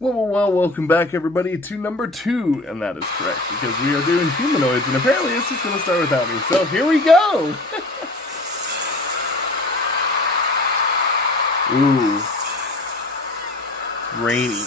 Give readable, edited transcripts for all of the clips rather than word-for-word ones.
Well, welcome back everybody to number 2, and that is correct, because we are doing Humanoids, and apparently it's just going to start without me, so here we go! Ooh. Rainy.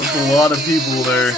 There's a lot of people there.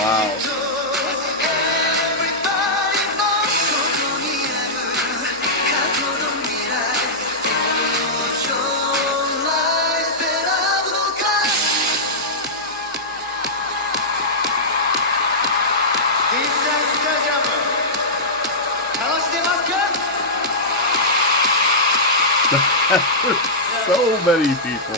Wow. So many people.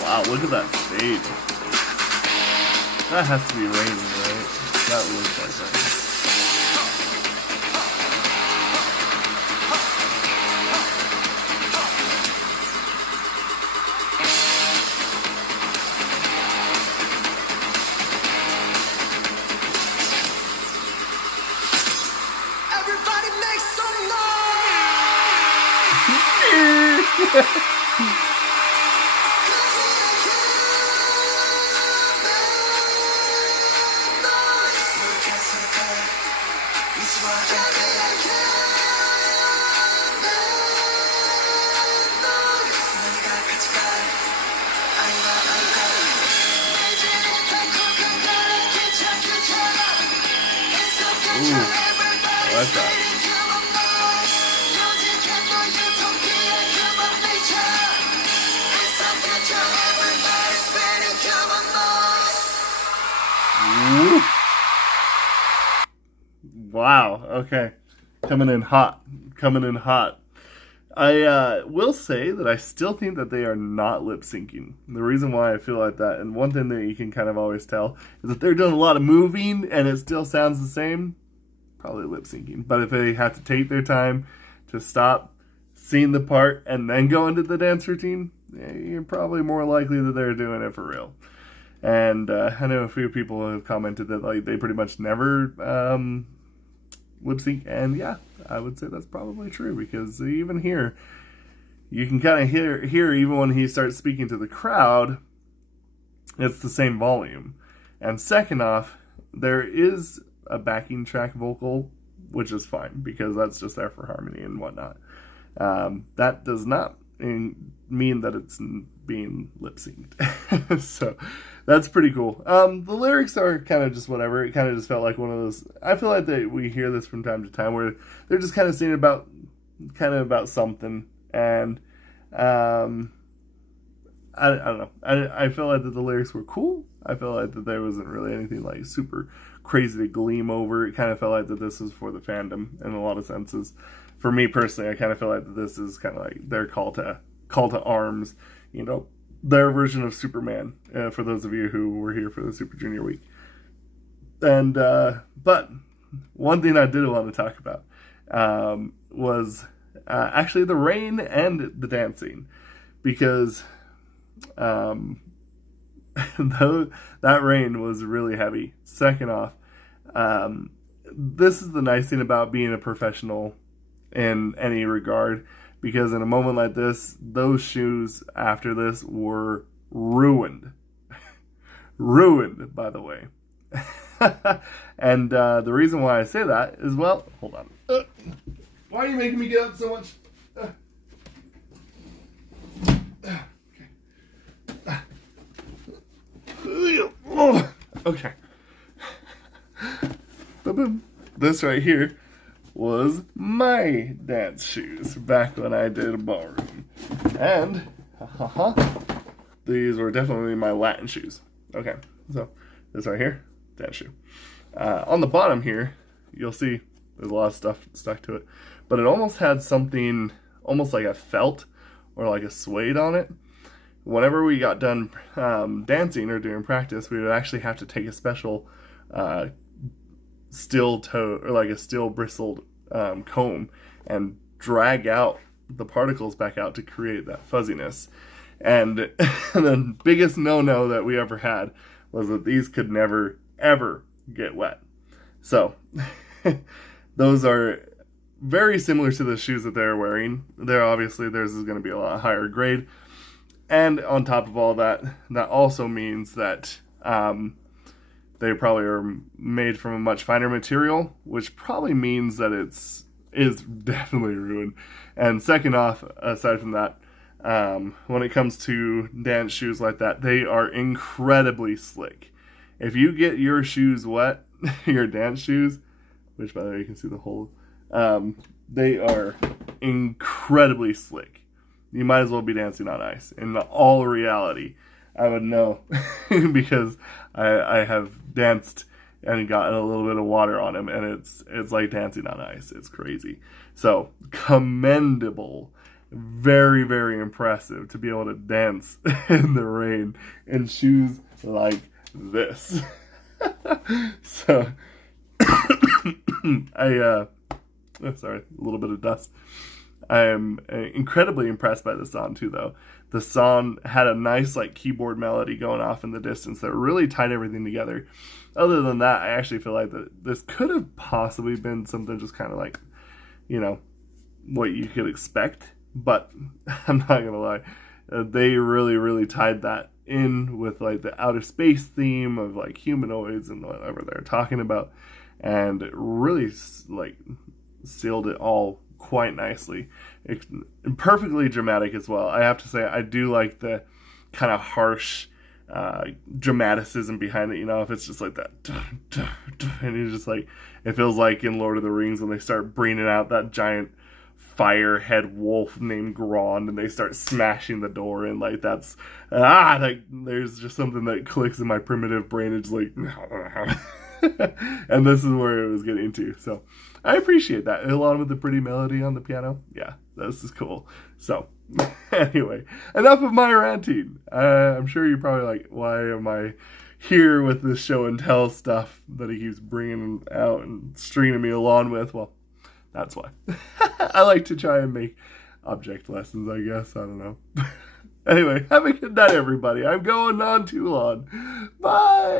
Wow, look at that stage. That has to be raining, right? That looks like that. Everybody make some noise! Ooh, I like that. Ooh. Wow, okay. Coming in hot. Coming in hot. I will say that I still think that they are not lip syncing. The reason why I feel like that, and one thing that you can kind of always tell, is that they're doing a lot of moving and it still sounds the same. probably lip syncing. But if they have to take their time to stop, sing the part, and then go into the dance routine, you're probably more likely that they're doing it for real. And I know a few people have commented that like they pretty much never lip sync, and yeah, I would say that's probably true, because even here, you can kind of hear even when he starts speaking to the crowd, it's the same volume. And second off, there is a backing track vocal, which is fine, because that's just there for harmony and whatnot. That does not mean that it's being lip synced. So that's pretty cool. The lyrics are kind of just whatever. It kind of just felt like one of those, I feel like we hear this from time to time, where they're just kind of singing about something. And I don't know. I feel like that the lyrics were cool. I feel like that there wasn't really anything like super crazy to gleam over. It kind of felt like that this is for the fandom in a lot of senses. For me personally, I kind of feel like that this is kind of like their call to arms, you know, their version of Superman, for those of you who were here for the Super Junior week. And but one thing I did want to talk about was actually the rain and the dancing, because though that rain was really heavy. Second off, this is the nice thing about being a professional in any regard, because in a moment like this, those shoes after this were ruined. Ruined, by the way. And the reason why I say that is, well, hold on. Why are you making me get up so much? Okay. Boom. This right here was my dance shoes back when I did ballroom. And these were definitely my Latin shoes. Okay, so this right here, dance shoe. On the bottom here, you'll see there's a lot of stuff stuck to it, but it almost had something, almost like a felt or like a suede on it. Whenever we got done dancing or doing practice, we would actually have to take a special steel toe, or like a steel bristled comb, and drag out the particles back out to create that fuzziness. And the biggest no-no that we ever had was that these could never, ever get wet. So those are very similar to the shoes that they're wearing. They're obviously, theirs is going to be a lot higher grade. And on top of all that, that also means that they probably are made from a much finer material, which probably means that is definitely ruined. And second off, aside from that, when it comes to dance shoes like that, they are incredibly slick. If you get your shoes wet, your dance shoes, which by the way you can see the hole, they are incredibly slick. You might as well be dancing on ice. In all reality, I would know because I have danced and gotten a little bit of water on them, and it's like dancing on ice. It's crazy. So commendable, very, very impressive to be able to dance in the rain in shoes like this. So sorry, a little bit of dust. I am incredibly impressed by the song too, though. The song had a nice like keyboard melody going off in the distance that really tied everything together. Other than that, I actually feel like that this could have possibly been something just kind of like, you know, what you could expect. But I'm not gonna lie, they really, really tied that in with like the outer space theme of like humanoids and whatever they're talking about, and it really like sealed it all quite nicely. It's perfectly dramatic as well. I have to say, I do like the kind of harsh dramaticism behind it. You know, if it's just like that, and you're just like, it feels like in Lord of the Rings when they start bringing out that giant firehead wolf named Grond, and they start smashing the door in. Like that's like there's just something that clicks in my primitive brain. It's like, and this is where it was getting to. So I appreciate that, along with the pretty melody on the piano. Yeah, this is cool. So anyway, enough of my ranting. I'm sure you're probably like, why am I here with this show and tell stuff that he keeps bringing out and stringing me along with. Well, that's why. I like to try and make object lessons, I guess. I don't know. Anyway, have a good night, everybody. I'm going on too long. Bye.